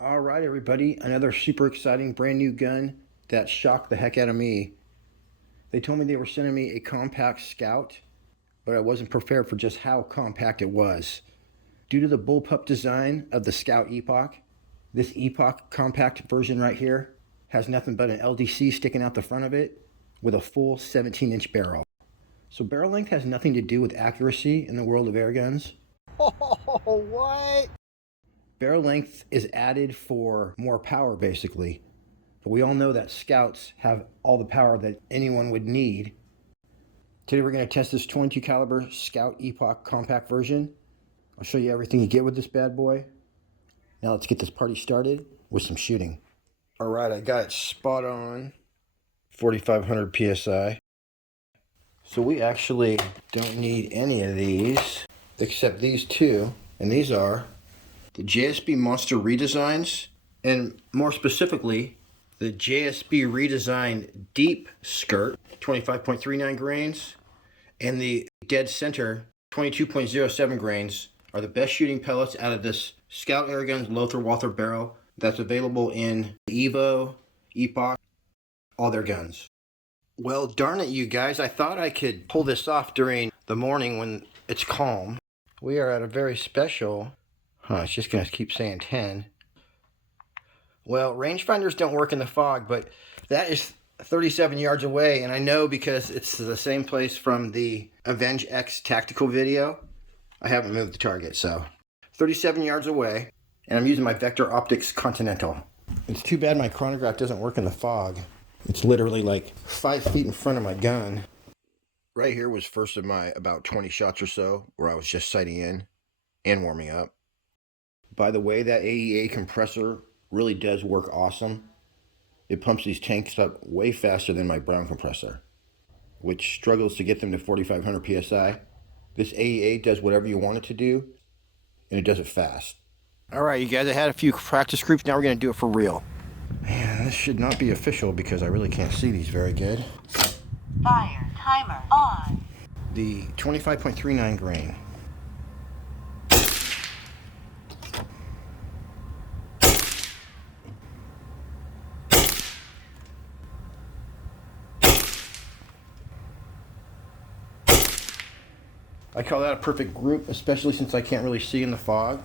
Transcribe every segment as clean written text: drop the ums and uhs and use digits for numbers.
All right, everybody, another super exciting brand new gun that shocked the heck out of me. They told me they were sending me a compact Scout, but I wasn't prepared for just how compact it was. Due to the bullpup design of the Skout Epoch, this Epoch compact version right here has nothing but an LDC sticking out the front of it with a full 17-inch barrel. So barrel length has nothing to do with accuracy in the world of air guns. Oh, what? Barrel length is added for more power, basically. But we all know that Scouts have all the power that anyone would need. Today we're going to test this 22 caliber Skout Epoch compact version. I'll show you everything you get with this bad boy. Now let's get this party started with some shooting. All right, I got it spot on 4,500 PSI. So we actually don't need any of these except these two, and these are the JSB Monster redesigns, and more specifically, the JSB redesigned Deep Skirt 25.39 grains and the Dead Center 22.07 grains are the best shooting pellets out of this SKOUT Airguns Lothar Walther barrel that's available in Evo, Epoch, all their guns. Well, darn it, you guys, I thought I could pull this off during the morning when it's calm. We are at a very special, it's just going to keep saying 10. Well, rangefinders don't work in the fog, but that is 37 yards away, and I know because it's the same place from the Avenge X tactical video. I haven't moved the target, so 37 yards away, and I'm using my Vector Optics Continental. It's too bad my chronograph doesn't work in the fog. It's literally like 5 feet in front of my gun. Right here was first of my about 20 shots or so where I was just sighting in and warming up. By the way, that AEA compressor really does work awesome. It pumps these tanks up way faster than my Brown compressor, which struggles to get them to 4,500 PSI. This AEA does whatever you want it to do, and it does it fast. All right, you guys, I had a few practice groups. Now we're going to do it for real. Man, this should not be official because I really can't see these very good. Fire timer on. The 25.39 grain. I call that a perfect group, especially since I can't really see in the fog.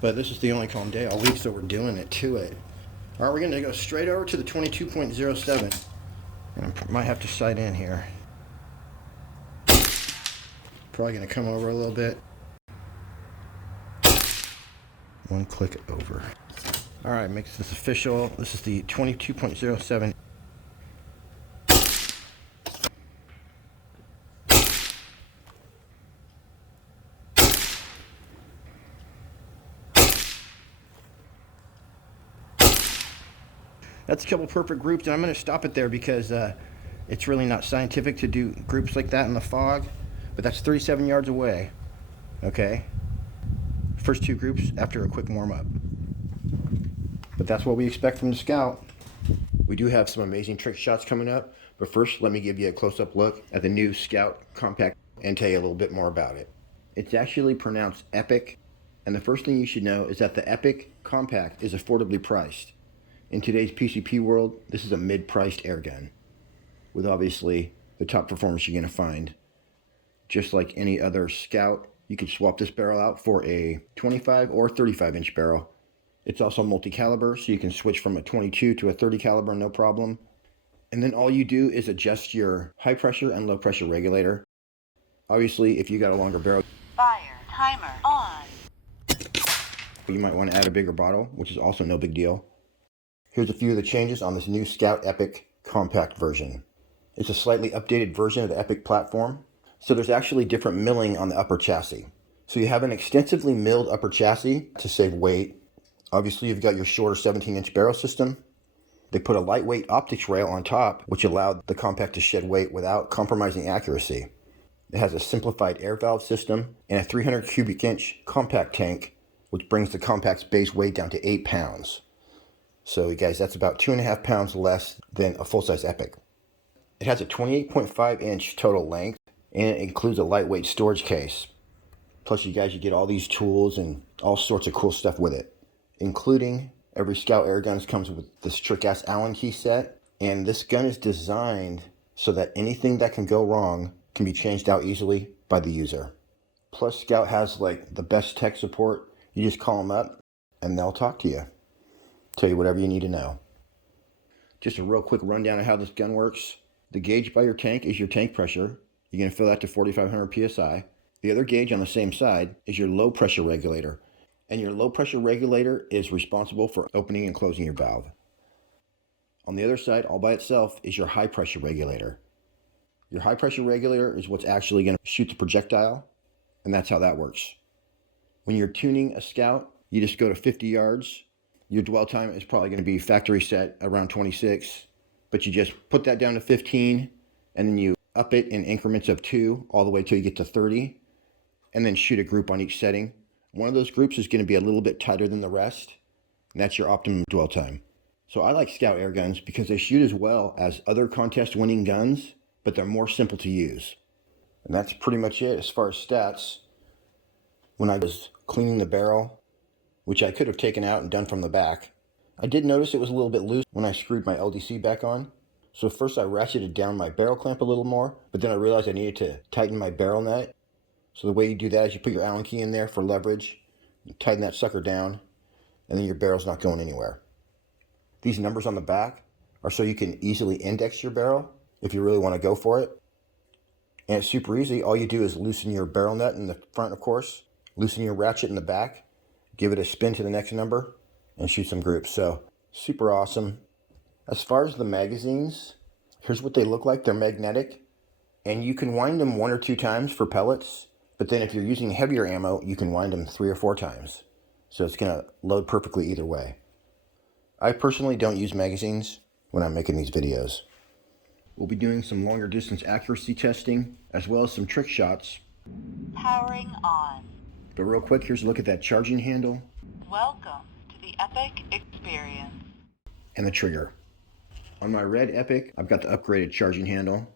But this is the only calm day all week, so we're doing it to it. All right, we're going to go straight over to the 22.07. And I might have to sight in here. Probably going to come over a little bit. One click over. All right, makes this official. This is the 22.07. That's a couple perfect groups, and I'm going to stop it there because it's really not scientific to do groups like that in the fog. But that's 37 yards away. Okay? First two groups after a quick warm-up. But that's what we expect from the Scout. We do have some amazing trick shots coming up, but first let me give you a close-up look at the new Scout Compact and tell you a little bit more about it. It's actually pronounced Epic, and the first thing you should know is that the Epic Compact is affordably priced. In today's PCP world, this is a mid-priced air gun with obviously the top performance you're going to find. Just like any other Scout, you can swap this barrel out for a 25 or 35-inch barrel. It's also multi-caliber, so you can switch from a 22 to a 30 caliber, no problem. And then all you do is adjust your high pressure and low pressure regulator. Obviously, if you got a longer barrel, Fire timer on. you might want to add a bigger bottle, which is also no big deal. Here's a few of the changes on this new Skout Epic Compact version. It's a slightly updated version of the Epic platform, so there's actually different milling on the upper chassis. So you have an extensively milled upper chassis to save weight. Obviously, you've got your shorter 17-inch barrel system. They put a lightweight optics rail on top, which allowed the Compact to shed weight without compromising accuracy. It has a simplified air valve system and a 300 cubic inch compact tank, which brings the Compact's base weight down to 8 pounds. So you guys, that's about 2.5 pounds less than a full-size Epic. It has a 28.5 inch total length, and it includes a lightweight storage case. Plus, you guys, you get all these tools and all sorts of cool stuff with it, including Every Skout Airguns comes with this trick-ass Allen key set, and this gun is designed so that anything that can go wrong can be changed out easily by the user. Plus, Skout has like the best tech support. You just call them up and they'll talk to you, tell you whatever you need to know. Just a real quick rundown of how this gun works. The gauge by your tank is your tank pressure. You're going to fill that to 4,500 psi. The other gauge on the same side is your low pressure regulator. And your low pressure regulator is responsible for opening and closing your valve. On the other side, all by itself, is your high pressure regulator. Your high pressure regulator is what's actually going to shoot the projectile, and that's how that works. When you're tuning a Skout, you just go to 50 yards. Your dwell time is probably going to be factory set around 26, but you just put that down to 15, and then you up it in increments of 2 all the way till you get to 30, and then shoot a group on each setting. One of those groups is going to be a little bit tighter than the rest, and that's your optimum dwell time. So I like Skout Airguns because they shoot as well as other contest winning guns, but they're more simple to use. And that's pretty much it as far as stats. When I was cleaning the barrel, which I could have taken out and done from the back, I did notice it was a little bit loose when I screwed my LDC back on. So first I ratcheted down my barrel clamp a little more, but then I realized I needed to tighten my barrel nut. So the way you do that is you put your Allen key in there for leverage, you tighten that sucker down, and then your barrel's not going anywhere. These numbers on the back are so you can easily index your barrel if you really want to go for it. And it's super easy. All you do is loosen your barrel nut in the front, of course, loosen your ratchet in the back, give it a spin to the next number, and shoot some groups. So super awesome. As far as the magazines, here's what they look like. They're magnetic, and you can wind them 1 or 2 times for pellets. But then if you're using heavier ammo, you can wind them 3 or 4 times. So it's going to load perfectly either way. I personally don't use magazines when I'm making these videos. We'll be doing some longer distance accuracy testing, as well as some trick shots. Powering on. But real quick, here's a look at that charging handle. Welcome to the Epic Experience. And the trigger. On my red Epic, I've got the upgraded charging handle.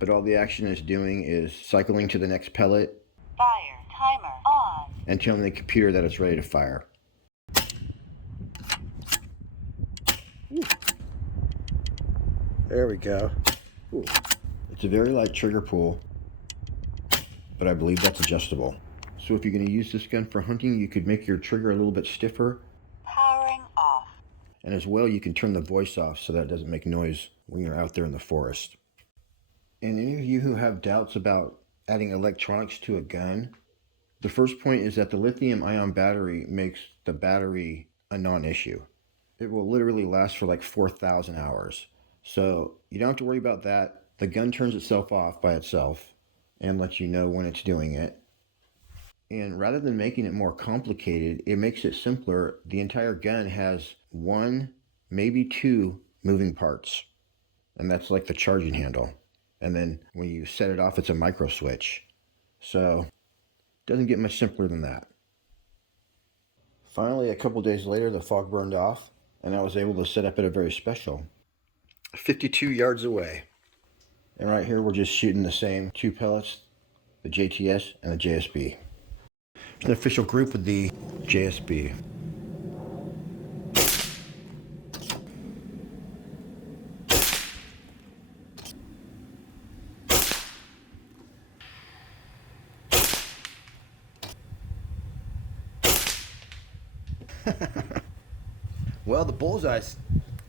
But all the action is doing is cycling to the next pellet Fire timer on. and telling the computer that it's ready to fire. Ooh. There we go. Ooh. It's a very light trigger pull, but I believe that's adjustable. So if you're going to use this gun for hunting, you could make your trigger a little bit stiffer. Powering off. And as well, you can turn the voice off so that it doesn't make noise when you're out there in the forest. And any of you who have doubts about adding electronics to a gun, the first point is that the lithium-ion battery makes the battery a non-issue. It will literally last for like 4,000 hours. So you don't have to worry about that. The gun turns itself off by itself and lets you know when it's doing it. And rather than making it more complicated, it makes it simpler. The entire gun has 1, maybe 2 moving parts. And that's like the charging handle. And then when you set it off, it's a micro switch. So it doesn't get much simpler than that. Finally, a couple days later, the fog burned off, and I was able to set up at a very special 52 yards away. And right here, we're just shooting the same 2 pellets, the JTS and the JSB. It's an official group with the JSB. Well, the bullseye's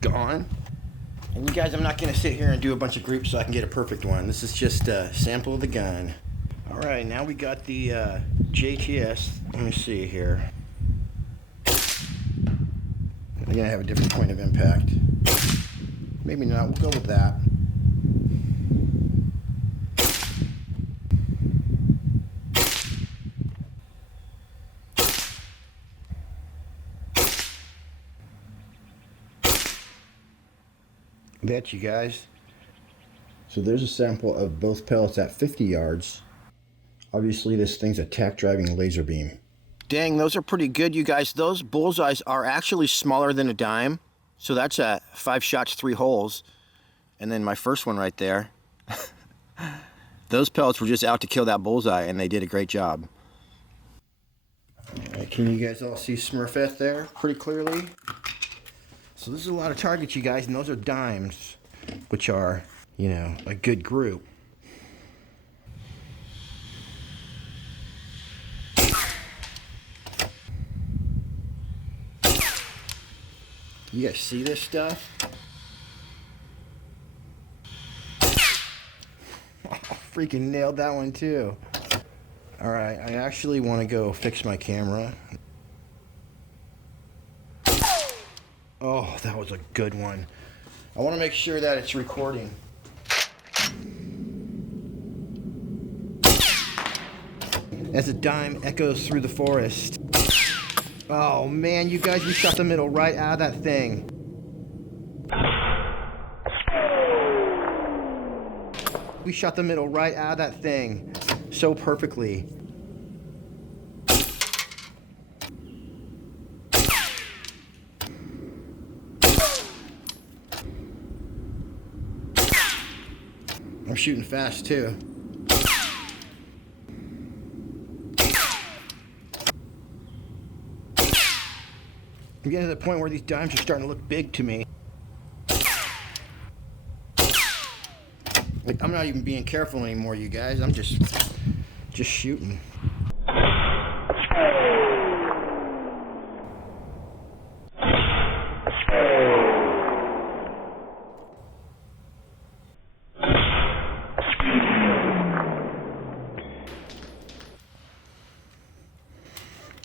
gone. And you guys, I'm not going to sit here and do a bunch of groups so I can get a perfect one. This is just a sample of the gun. All right, now we got the JTS. Let me see here. I'm going to have a different point of impact. Maybe not. We'll go with that. That, you guys. So there's a sample of both pellets at 50 yards. Obviously this thing's a tack driving laser beam. Dang, those are pretty good, you guys. Those bullseyes are actually smaller than a dime. So that's 5 shots, 3 holes. And then my first one right there. Those pellets were just out to kill that bullseye, and they did a great job. All right, Can you guys all see Smurfette there pretty clearly? So this is a lot of targets, you guys, and those are dimes, which are, you know, a good group. You guys see this stuff? Freaking nailed that one too. All right, I actually want to go fix my camera. Oh, that was a good one. I want to make sure that it's recording. As a dime echoes through the forest. Oh man, you guys, we shot the middle right out of that thing. We shot the middle right out of that thing so perfectly. I'm shooting fast too. I'm getting to the point where these dimes are starting to look big to me. Like, I'm not even being careful anymore, you guys. I'm just shooting.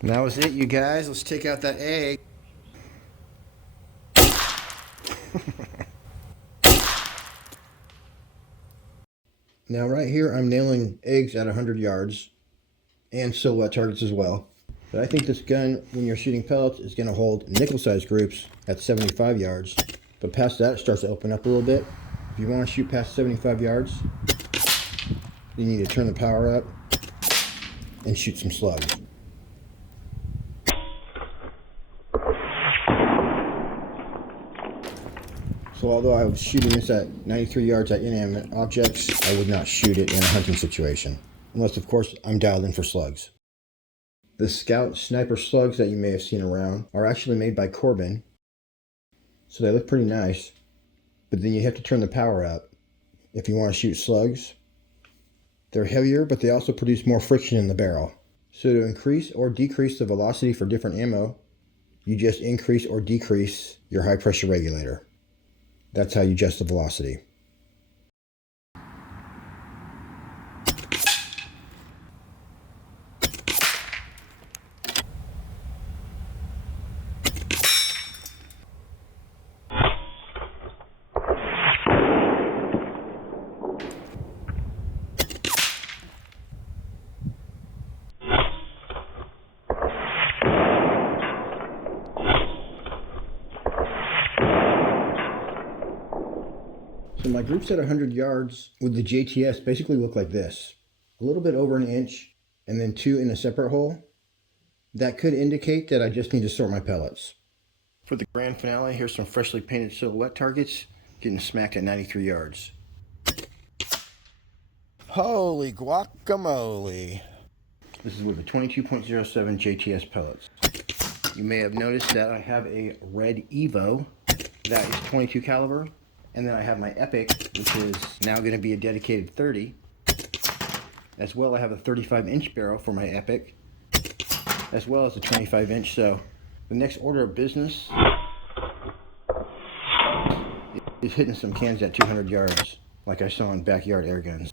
And that was it, you guys. Let's take out that egg. Now right here, I'm nailing eggs at 100 yards and silhouette targets as well. But I think this gun, when you're shooting pellets, is going to hold nickel-sized groups at 75 yards. But past that, it starts to open up a little bit. If you want to shoot past 75 yards, you need to turn the power up and shoot some slugs. So although I was shooting this at 93 yards at inanimate objects, I would not shoot it in a hunting situation. Unless, of course, I'm dialed in for slugs. The Skout sniper slugs that you may have seen around are actually made by Corbin. So they look pretty nice. But then you have to turn the power up if you want to shoot slugs. They're heavier, but they also produce more friction in the barrel. So to increase or decrease the velocity for different ammo, you just increase or decrease your high pressure regulator. That's how you adjust the velocity. So my groups at 100 yards with the JTS basically look like this. A little bit over an inch and then 2 in a separate hole. That could indicate that I just need to sort my pellets. For the grand finale, here's some freshly painted silhouette targets getting smacked at 93 yards. Holy guacamole! This is with the 22.07 JTS pellets. You may have noticed that I have a red Evo that is 22 caliber. And then I have my Epic, which is now going to be a dedicated 30. As well, I have a 35-inch barrel for my Epic, as well as a 25-inch. So the next order of business is hitting some cans at 200 yards, like I saw in Backyard Airguns.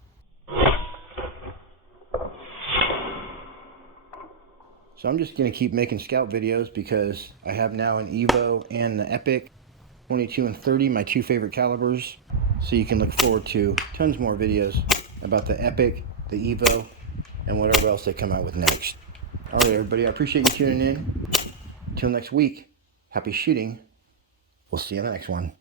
So I'm just going to keep making Skout videos because I have now an Evo and the Epic. 22 and 30, my 2 favorite calibers. So you can look forward to tons more videos about the Epic, the Evo, and whatever else they come out with next. Alright everybody, I appreciate you tuning in. Until next week, happy shooting. We'll see you on the next one.